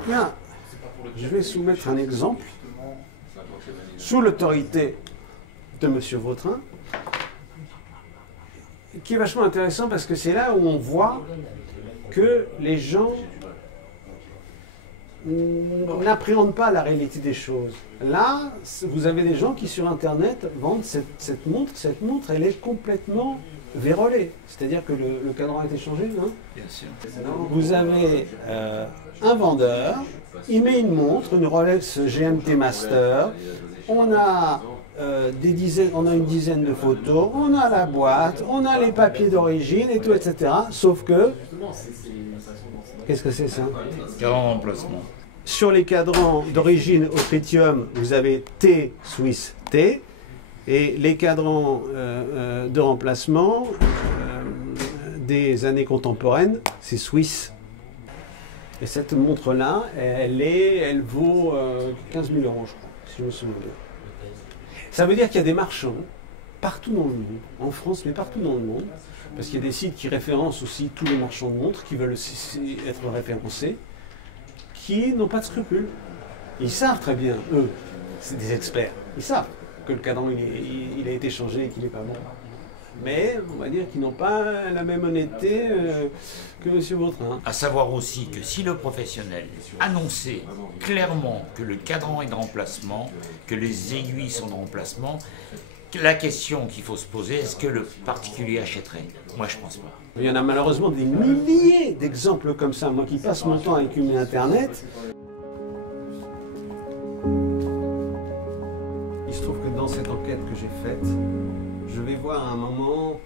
Donc là, je vais soumettre un exemple sous l'autorité de M. Vautrin, qui est vachement intéressant parce que c'est là où on voit que les gens n'appréhendent pas la réalité des choses. Là, vous avez des gens qui sur Internet vendent cette montre. Cette montre, elle est complètement vérolée. C'est-à-dire que le cadran a été changé, hein. Bien sûr. Vous avez un vendeur, il met une montre, une Rolex GMT Master. On a une dizaine de photos, on a la boîte, on a les papiers d'origine et tout, etc. Sauf que, qu'est-ce que c'est ça? Cadran d'emplacement. Sur les cadrans d'origine au tritium, vous avez T Swiss T, et les cadrans de remplacement des années contemporaines, c'est Swiss. Et cette montre-là, elle vaut 15 000 euros, je crois, si je me souviens bien. Ça veut dire qu'il y a des marchands partout dans le monde, en France, mais partout dans le monde, parce qu'il y a des sites qui référencent aussi tous les marchands de montres, qui veulent aussi être référencés, qui n'ont pas de scrupules. Ils savent très bien, eux, c'est des experts, ils savent que le cadran il a été changé et qu'il n'est pas bon. Mais on va dire qu'ils n'ont pas la même honnêteté que M. Vautrin. À savoir aussi que si le professionnel annonçait clairement que le cadran est de remplacement, que les aiguilles sont de remplacement, la question qu'il faut se poser, est-ce que le particulier achèterait? Moi, je pense pas. Il y en a malheureusement des milliers d'exemples comme ça. Moi qui passe mon temps à écumer Internet, il se trouve que dans cette enquête que j'ai faite, je vais voir à un moment,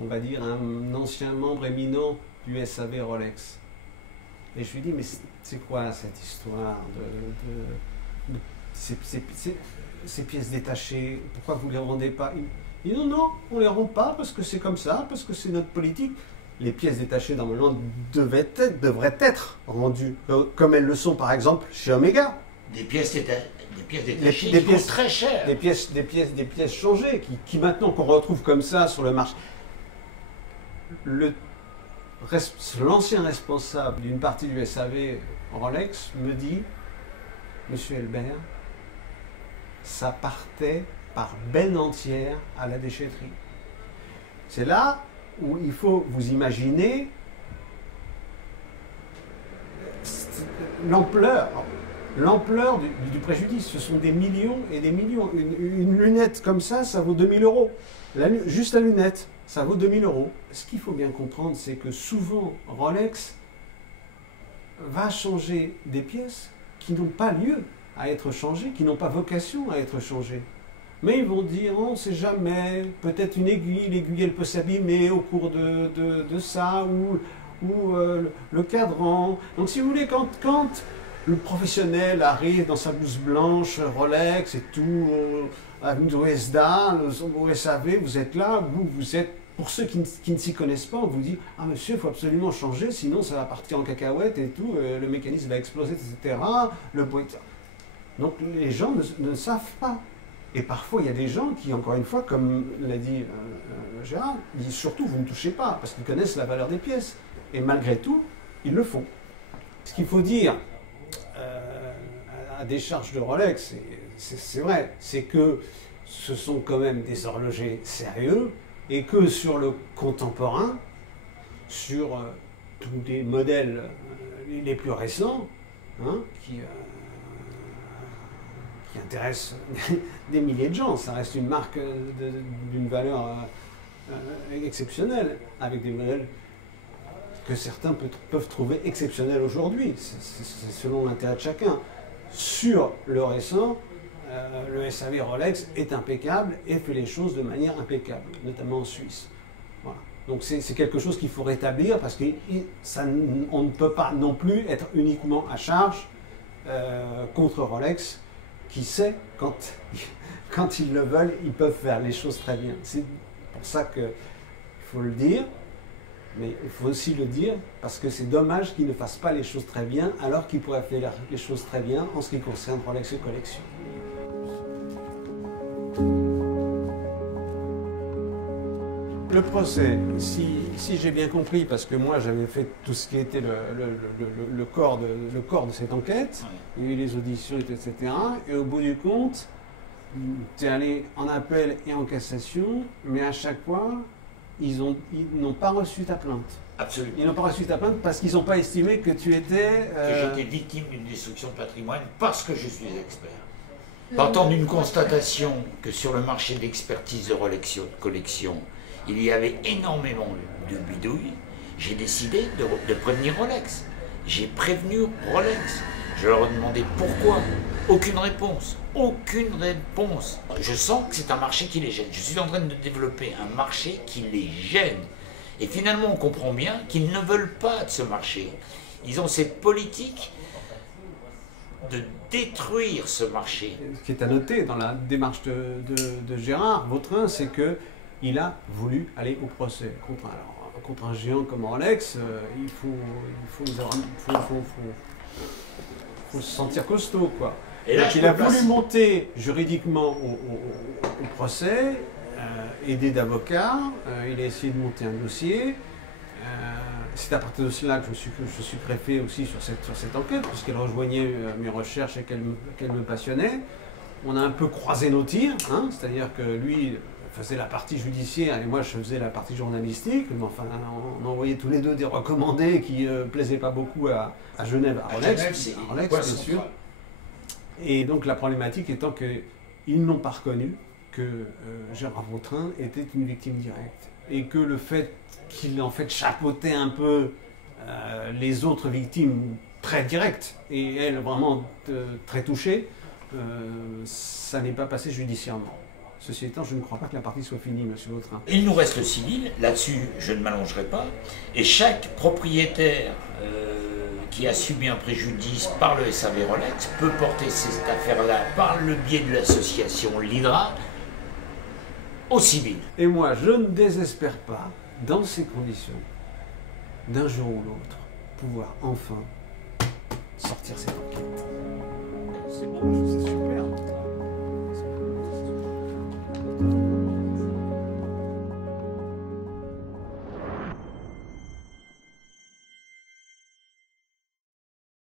on va dire, un ancien membre éminent du SAV Rolex. Et je lui dis, mais c'est quoi cette histoire de ces pièces détachées? Pourquoi vous ne les rendez pas? Il dit, non, on ne les rend pas parce que c'est comme ça, parce que c'est notre politique. Les pièces détachées, normalement, devraient être rendues, comme elles le sont, par exemple, chez Omega. Des pièces détachées qui coûtent très cher. Des pièces changées, qui maintenant qu'on retrouve comme ça sur le marché. L'ancien responsable d'une partie du SAV Rolex me dit, Monsieur Elbert, ça partait par benne entière à la déchetterie. C'est là où il faut vous imaginer l'ampleur du préjudice. Ce sont des millions et des millions. Une lunette comme ça vaut 2000 euros. Juste la lunette, ça vaut 2000 euros. Ce qu'il faut bien comprendre, c'est que souvent, Rolex va changer des pièces qui n'ont pas lieu à être changées, qui n'ont pas vocation à être changées. Mais ils vont dire, on ne sait jamais, peut-être une aiguille, l'aiguille elle peut s'abîmer au cours de ça, ou le cadran. Donc si vous voulez, quand le professionnel arrive dans sa blouse blanche, Rolex et tout, avenue de Ouesda, au SAV, vous êtes là, vous êtes, pour ceux qui ne s'y connaissent pas, on vous dit, ah monsieur, il faut absolument changer, sinon ça va partir en cacahuète et tout, le mécanisme va exploser, etc. Le bois, etc. Donc les gens ne savent pas. Et parfois, il y a des gens qui, encore une fois, comme l'a dit Gérard, disent surtout, vous ne touchez pas, parce qu'ils connaissent la valeur des pièces. Et malgré tout, ils le font. Ce qu'il faut dire à décharge de Rolex, c'est vrai, c'est que ce sont quand même des horlogers sérieux, et que sur le contemporain, sur tous les modèles les plus récents, hein, qui intéresse des milliers de gens. Ça reste une marque d'une valeur exceptionnelle, avec des modèles que certains peuvent trouver exceptionnels aujourd'hui. C'est selon l'intérêt de chacun. Sur le récent, le SAV Rolex est impeccable et fait les choses de manière impeccable, notamment en Suisse. Voilà. Donc c'est quelque chose qu'il faut rétablir parce qu'on ne peut pas non plus être uniquement à charge contre Rolex. Qui sait, quand ils le veulent, ils peuvent faire les choses très bien. C'est pour ça qu'il faut le dire, mais il faut aussi le dire parce que c'est dommage qu'ils ne fassent pas les choses très bien alors qu'ils pourraient faire les choses très bien en ce qui concerne Rolex et Collection. Le procès, si j'ai bien compris, parce que moi j'avais fait tout ce qui était le corps de cette enquête, il y a eu les auditions, etc. Et au bout du compte, tu es allé en appel et en cassation, mais à chaque fois, ils n'ont pas reçu ta plainte. Absolument. Ils n'ont pas reçu ta plainte parce qu'ils n'ont pas estimé que tu étais... Que j'étais victime d'une destruction de patrimoine parce que je suis expert. Partant d'une constatation que sur le marché d'expertise de collection, il y avait énormément de bidouilles, j'ai décidé de prévenir Rolex. J'ai prévenu Rolex. Je leur ai demandé pourquoi. Aucune réponse. Aucune réponse. Je sens que c'est un marché qui les gêne. Je suis en train de développer un marché qui les gêne. Et finalement, on comprend bien qu'ils ne veulent pas de ce marché. Ils ont cette politique de détruire ce marché. Ce qui est à noter dans la démarche de Gérard Vautrin, c'est qu'il a voulu aller au procès. Contre un géant comme Rolex, il faut se sentir costaud, quoi. Et là, il a voulu monter juridiquement au procès, aider d'avocats, il a essayé de monter un dossier. C'est à partir de cela que je suis greffé aussi sur cette enquête, puisqu'elle rejoignait mes recherches et qu'elle me passionnait. On a un peu croisé nos tirs, hein, c'est-à-dire que lui faisait la partie judiciaire et moi je faisais la partie journalistique. Mais enfin, on envoyait tous les deux des recommandés qui ne plaisaient pas beaucoup à Genève, à Rolex, bien sûr. Et donc la problématique étant qu'ils n'ont pas reconnu que Gérard Vautrin était une victime directe. Et que le fait qu'il en fait chapeautait un peu les autres victimes très directes, et elle vraiment très touchée, ça n'est pas passé judiciairement. Ceci étant, je ne crois pas que la partie soit finie, monsieur Vautrin. Il nous reste le civil, là-dessus je ne m'allongerai pas, et chaque propriétaire qui a subi un préjudice par le SAV Rolex peut porter cette affaire-là par le biais de l'association l'Hydra au civil. Et moi, je ne désespère pas, dans ces conditions, d'un jour ou l'autre, pouvoir enfin sortir cette enquête. C'est bon, c'est super.